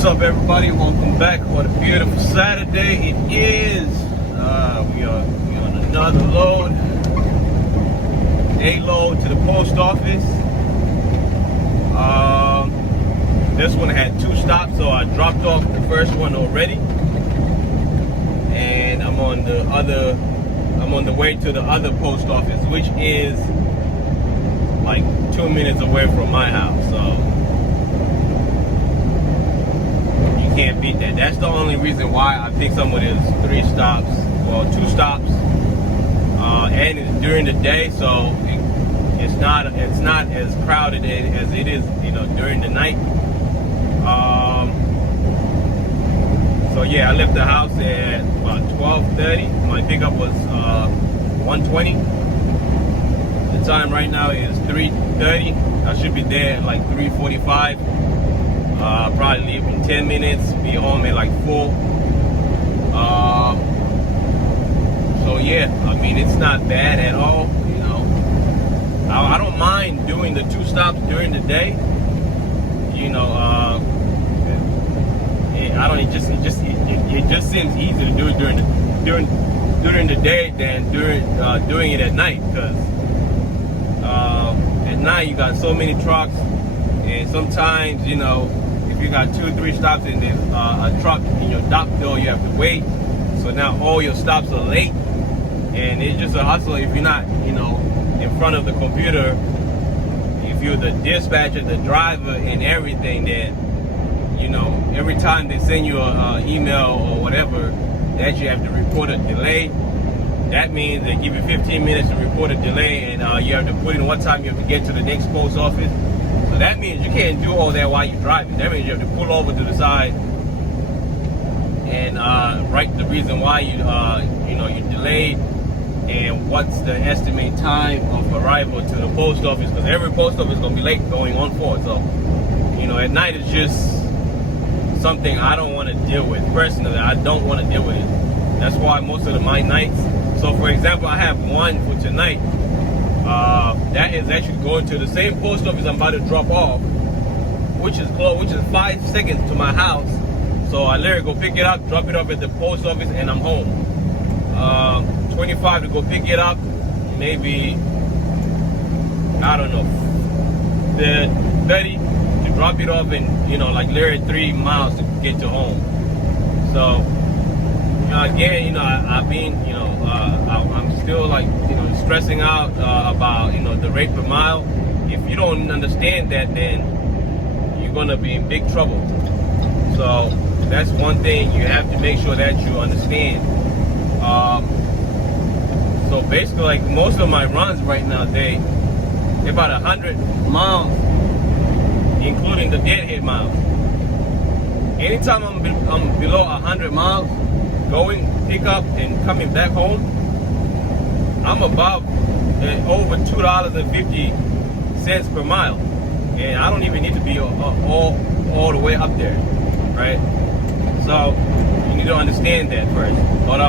What's up, everybody? Welcome back. What a beautiful Saturday it is. We are on another load, a load to the post office. This one had 2 stops, so I dropped off the first one already, and I'm on the way to the other post office, which is like 2 minutes away from my house. So can't beat that. That's the only reason why I picked some of these 2 stops, and it's during the day, so it's not as crowded as it is, during the night. So yeah, I left the house at about 12:30. My pickup was 1:20. The time right now is 3:30. I should be there at like 3:45. Probably leave in 10 minutes, be home at like 4. So yeah, I mean, it's not bad at all. I don't mind doing the 2 stops during the day. It just seems easier to do it during the day than doing it at night, because at night you got so many trucks, and sometimes if you got 2-3 stops and there's a truck in your dock door, you have to wait. So now all your stops are late, and it's just a hustle. If you're not, in front of the computer, if you're the dispatcher, the driver, and everything, then, every time they send you an email or whatever that you have to report a delay, that means they give you 15 minutes to report a delay, and you have to put in what time you have to get to the next post office. So that means you can't do all that while you're driving. That means you have to pull over to the side and write the reason why you're delayed, and what's the estimated time of arrival to the post office, because every post office is going to be late going on forward. So, at night it's just something I don't want to deal with. Personally, I don't want to deal with it. That's why most of my nights, so for example, I have one for tonight. That is actually going to the same post office I'm about to drop off, which is close, which is 5 seconds to my house. So I literally go pick it up, drop it off at the post office, and I'm home. 25 to go pick it up, maybe, I don't know, 30 to drop it off, and like literally 3 miles to get to home. So again, I've been, I'm still like, stressing out about, the rate per mile. If you don't understand that, then you're gonna be in big trouble. So that's one thing you have to make sure that you understand. So basically, like most of my runs right now, they're about 100 miles, including the deadhead miles. Anytime I'm below 100 miles, going, pick up, and coming back home, I'm about over $2.50 per mile, and I don't even need to be all the way up there, right? So you need to understand that first. But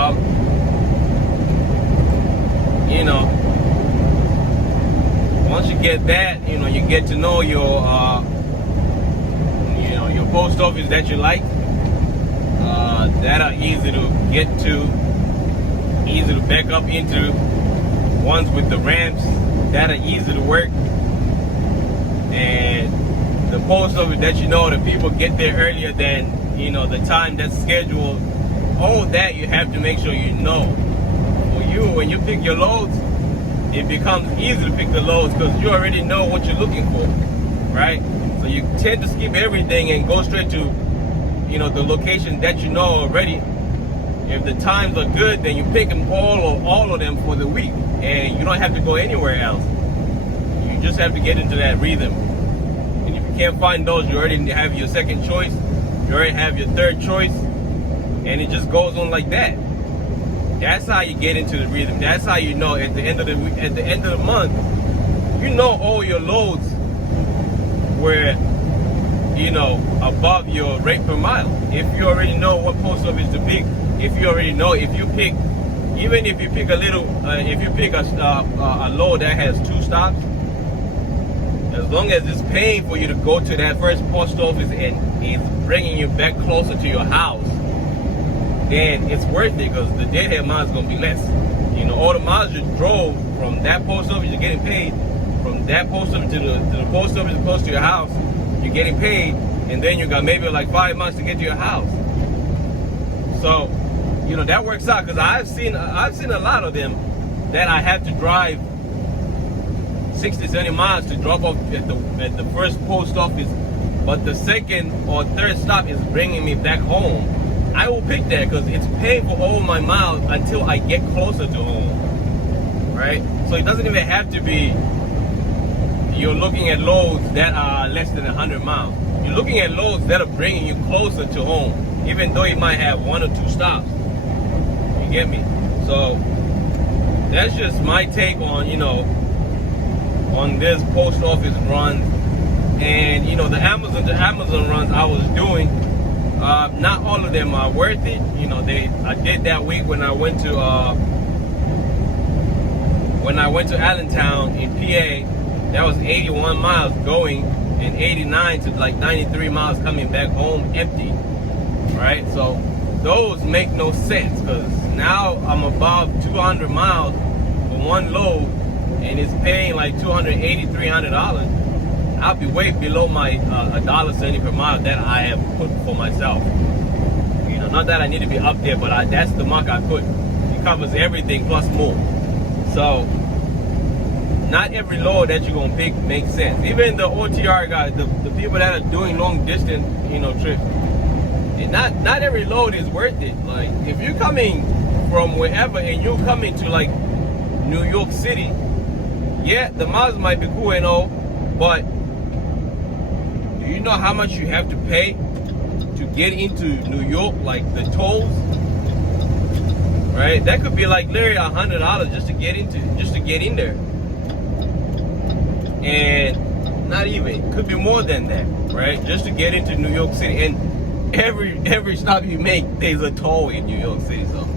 once you get that, you get to know your your post office that you like, that are easy to get to, easy to back up into, ones with the ramps that are easy to work, and the post office that the people get there earlier than the time that's scheduled. All that you have to make sure you know. For you, when you pick your loads, it becomes easy to pick the loads because you already know what you're looking for, right? So you tend to skip everything and go straight to the location that you know already. If the times are good, then you pick them all of them for the week, and you don't have to go anywhere else. You just have to get into that rhythm. And if you can't find those, you already have your second choice, you already have your third choice, and it just goes on like that. That's how you get into the rhythm. That's how you know at the end of the month, all your loads were above your rate per mile. If you already know what post office to pick, if you already know, if you pick a load that has 2 stops, As long as it's paying for you to go to that first post office and it's bringing you back closer to your house, then it's worth it, because the deadhead miles is going to be less. You know, all the miles you drove from that post office, you're getting paid. From that post office to the post office close to your house, you're getting paid. And then you got maybe like 5 miles to get to your house. So, you know, that works out, because I've seen a lot of them that I have to drive 60, 70 miles to drop off at the first post office, but the second or third stop is bringing me back home. I will pick that, because it's paying for all my miles until I get closer to home, right? So it doesn't even have to be you're looking at loads that are less than 100 miles. You're looking at loads that are bringing you closer to home, even though you might have 1 or 2 stops. You get me? So that's just my take on, you know, on this post office run. And you know, the Amazon runs I was doing, not all of them are worth it. You know, I did that week when I went to Allentown in PA. That was 81 miles going and 89 to like 93 miles coming back home empty, right? So those make no sense, because now I'm above 200 miles for one load and it's paying like $280, $300. I'll be way below my $1.70 per mile that I have put for myself. You know, not that I need to be up there, but that's the mark I put. It covers everything plus more. So not every load that you're gonna pick makes sense. Even the OTR guys, the people that are doing long distance, you know, trips, and not every load is worth it. Like if you're coming from wherever and you're coming to like New York City, yeah, the miles might be cool and all, but do you know how much you have to pay to get into New York? Like the tolls, right? That could be like literally $100 just to get in there. And not even, could be more than that, right? Just to get into New York City. And every stop you make, there's a toll in New York City. So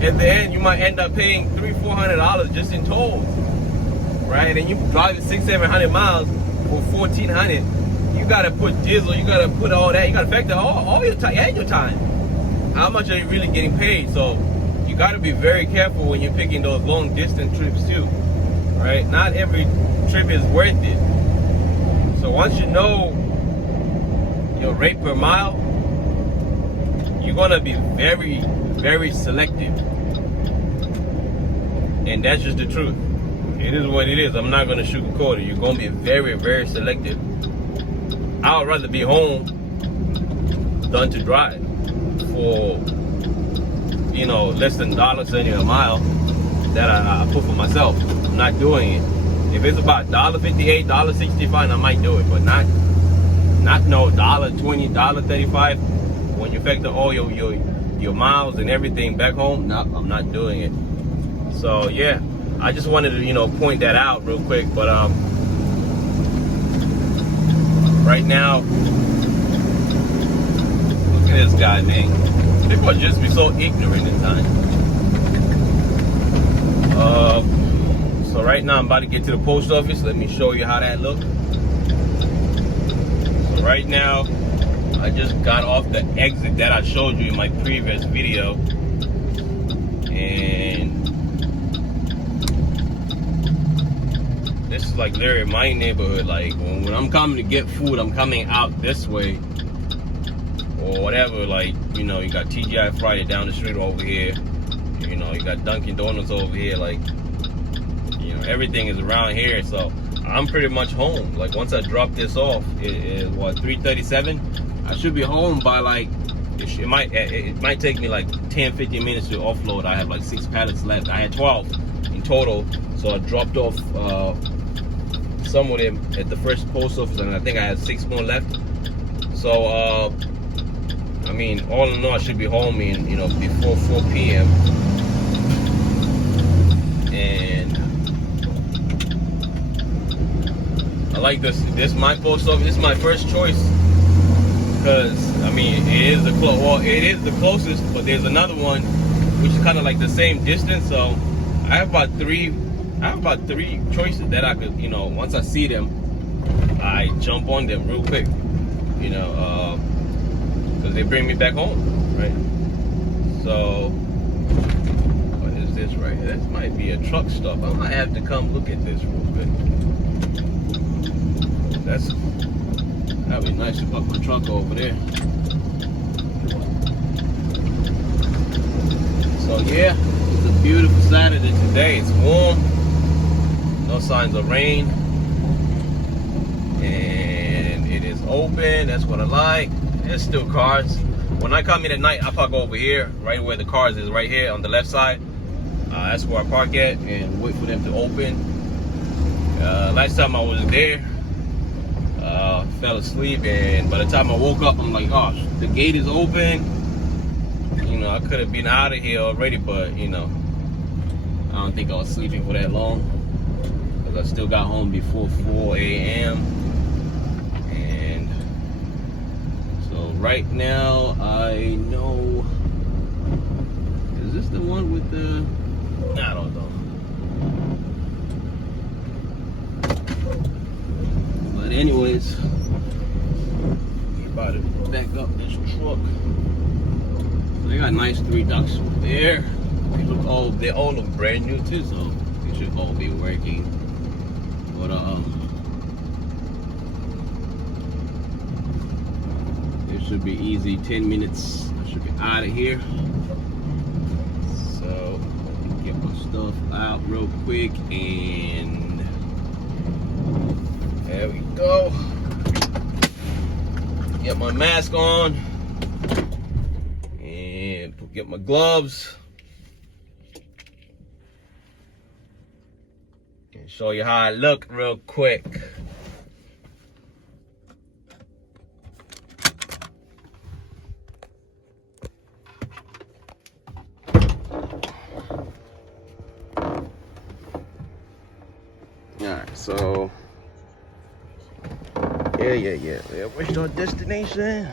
at the end, you might end up paying $300-400 just in tolls, right? And you drive 600-700 miles for $1,400. You gotta put diesel, you gotta put all that, you gotta factor all your time and your time. How much are you really getting paid? So you gotta be very careful when you're picking those long distance trips too. Right? Not every trip is worth it. So once you know your rate per mile, you're gonna be very, very selective. And that's just the truth. It is what it is. I'm not gonna sugarcoat it. You're gonna be very, very selective. I would rather be home than to drive for, you know, less than $1.70 a mile that I put for myself. I'm not doing it. If it's about $1.58, $1.65, I might do it, but not no $1.20, $1.35. When you factor all your miles and everything back home, no, I'm not doing it. So yeah, I just wanted to, you know, point that out real quick. But right now, look at this guy, man. People just be so ignorant at times. So right now I'm about to get to the post office. Let me show you how that looks. So right now I just got off the exit that I showed you in my previous video, and this is like literally my neighborhood. Like when I'm coming to get food, I'm coming out this way or whatever. Like, you know, you got TGI Friday down the street over here. You know, you got Dunkin' Donuts over here. Like, you know, everything is around here. So I'm pretty much home. Like once I drop this off, it is what, 3:37. I should be home by like, it might take me like 10-15 minutes to offload. I have like 6 pallets left. I had 12 in total, so I dropped off some of them at the first post office, and I think I had 6 more left. So I mean, all in all, I should be home in, you know, before 4 p.m. And I like this. This is my post office. This is my first choice because, I mean, it is the closest, but there's another one which is kind of like the same distance. So I have about 3 I have about 3 choices that I could, you know, once I see them, I jump on them real quick, you know, because they bring me back home, right? So, what is this right here? This might be a truck stop. I might have to come look at this real quick. That'd be nice to park my truck over there. So yeah, it's a beautiful Saturday today. It's warm, no signs of rain, and it is open. That's what I like. There's still cars. When I come in at night, I park over here, right where the cars is, right here on the left side. That's where I park at and wait for them to open. Last time I was there, fell asleep, and by the time I woke up, I'm like, oh, the gate is open. You know, I could have been out of here already, but you know, I don't think I was sleeping for that long, because I still got home before 4 a.m. And so right now, I know, is this the one with the, I don't know. But anyways, we're about to back up this truck. So they got nice 3 ducks over there. They all look brand new too, so they should all be working. But it should be easy. 10 minutes, I should be out of here. So get my stuff out real quick, and there we go. Get my mask on and get my gloves and show you how I look real quick. Alright, so yeah. Where's our destination?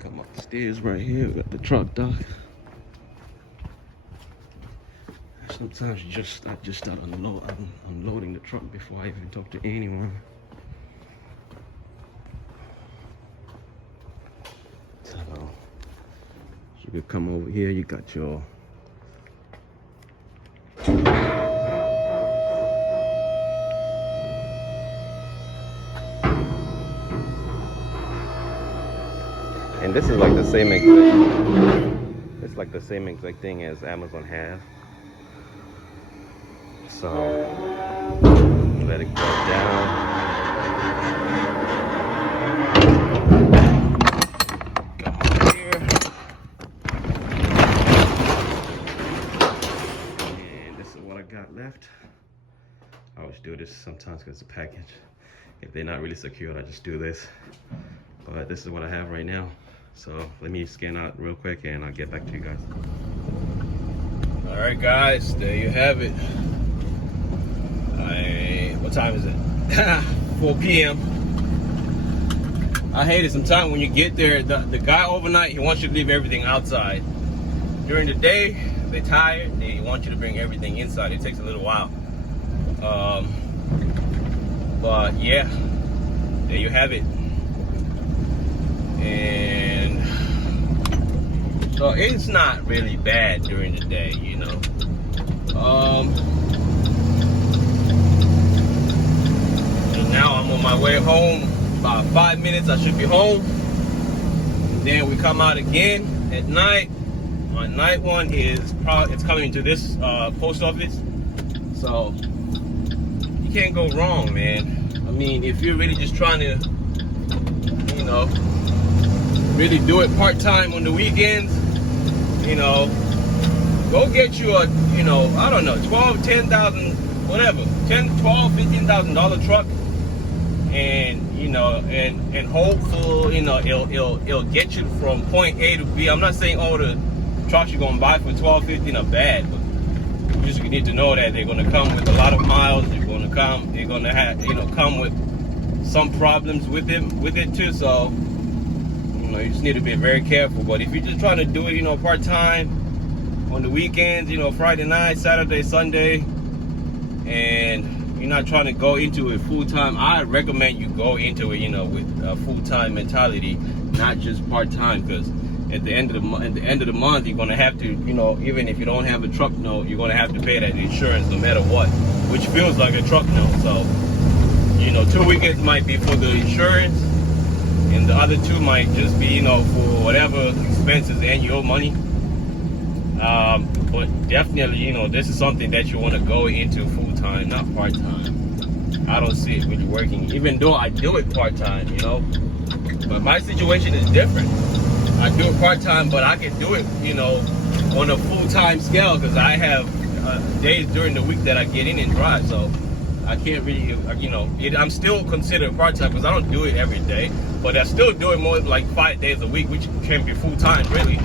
Come up the stairs right here. We got the truck dock. Sometimes I just start unloading the truck before I even talk to anyone. So you could come over here. You got your and this is like the same exact. It's like the same exact thing as Amazon has. So let it go down. Go here. And this is what I got left. I always do this sometimes because it's a package. If they're not really secured, I just do this. But this is what I have right now. So let me scan out real quick and I'll get back to you guys. All right, guys, there you have it. What time is it? 4 p.m. I hate it sometimes when you get there, the guy overnight, he wants you to leave everything outside. During the day, they're tired, they want you to bring everything inside. It takes a little while. But yeah, there you have it. And so it's not really bad during the day, you know. And now I'm on my way home. About 5 minutes, I should be home. Then we come out again at night. My night one is it's coming to this post office. So you can't go wrong, man. I mean, if you're really just trying to, you know, really do it part-time on the weekends, you know, go get you a, you know, I don't know, $10,000, whatever, $10,000, $12,000, $15,000 truck, and you know, and hopeful, you know, it'll get you from point A to B. I'm not saying all the trucks you're gonna buy for $12,000, $15,000 are bad, but you just need to know that they're gonna come with a lot of miles. They're gonna have, you know, come with some problems with it too. So you know, you just need to be very careful. But if you're just trying to do it, you know, part-time, on the weekends, Friday night, Saturday, Sunday, and you're not trying to go into it full-time, I recommend you go into it, with a full-time mentality, not just part-time, because at the end of the month, you're gonna have to, even if you don't have a truck note, you're gonna have to pay that insurance no matter what, which feels like a truck note. So, 2 weekends might be for the insurance, and the other 2 might just be, for whatever expenses and your money. But definitely, this is something that you want to go into full-time, not part-time. I don't see it really working, even though I do it part-time, But my situation is different. I do it part-time, but I can do it, on a full-time scale, because I have days during the week that I get in and drive. So I can't really, I'm still considered part-time because I don't do it every day. But I still do it more like 5 days a week, which can be full-time, really,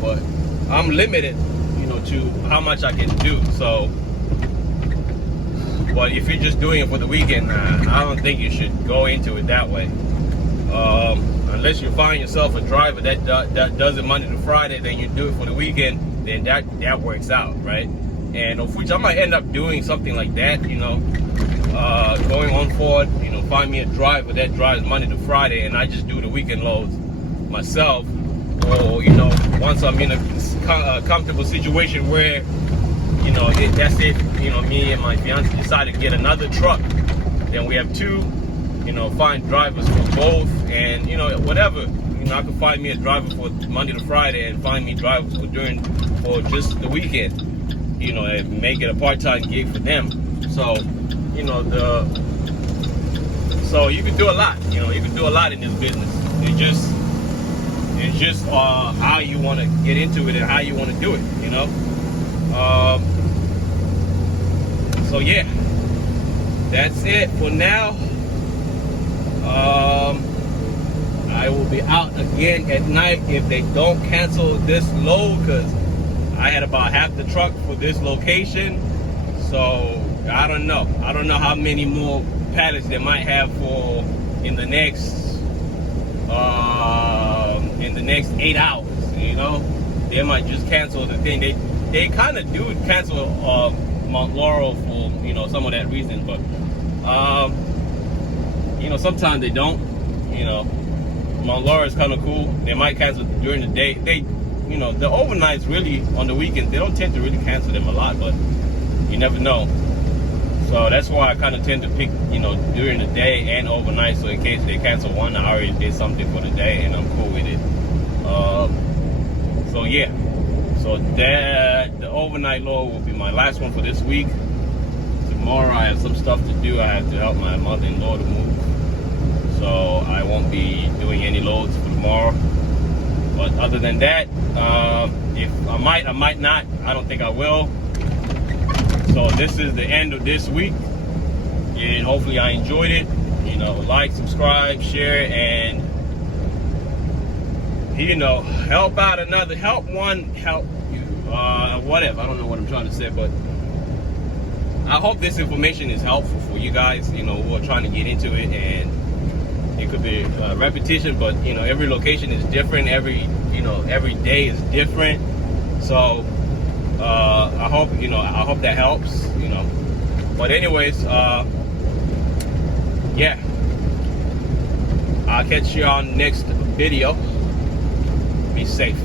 But I'm limited, to how much I can do. So, but if you're just doing it for the weekend, I don't think you should go into it that way. Unless you find yourself a driver that does it Monday to Friday, then you do it for the weekend, then that works out, right? And of which I might end up doing something like that, going on forward, find me a driver that drives Monday to Friday, and I just do the weekend loads myself. Or, once I'm in a comfortable situation where, that's it, me and my fiance decide to get another truck, then we have 2, find drivers for both, and, whatever. I can find me a driver for Monday to Friday and find me drivers for just the weekend, and make it a part-time gig for them. So, so you can do a lot, you can do a lot in this business. It's just how you want to get into it and how you want to do it, So yeah, that's it for now. I will be out again at night if they don't cancel this load, because I had about half the truck for this location. So I don't know how many more pallets they might have for in the next 8 hours. They might just cancel the thing. They kind of do cancel Mount Laurel for some of that reason, but sometimes they don't. Mount Laurel is kind of cool. They might cancel during the day. The overnights really on the weekends, they don't tend to really cancel them a lot, but you never know. So that's why I kind of tend to pick, during the day and overnight. So in case they cancel one, I already did something for the day and I'm cool with it. So yeah, so the overnight load will be my last one for this week. Tomorrow I have some stuff to do. I have to help my mother-in-law to move. So I won't be doing any loads for tomorrow. But other than that, if I might not. I don't think I will. So this is the end of this week, and hopefully I enjoyed it. Like, subscribe, share, and help out another, help you, whatever. I don't know what I'm trying to say, but I hope this information is helpful for you guys, who are trying to get into it. And it could be repetition, but every location is different. Every day is different. So I hope that helps. But anyways, yeah, I'll catch you on next video. Be safe.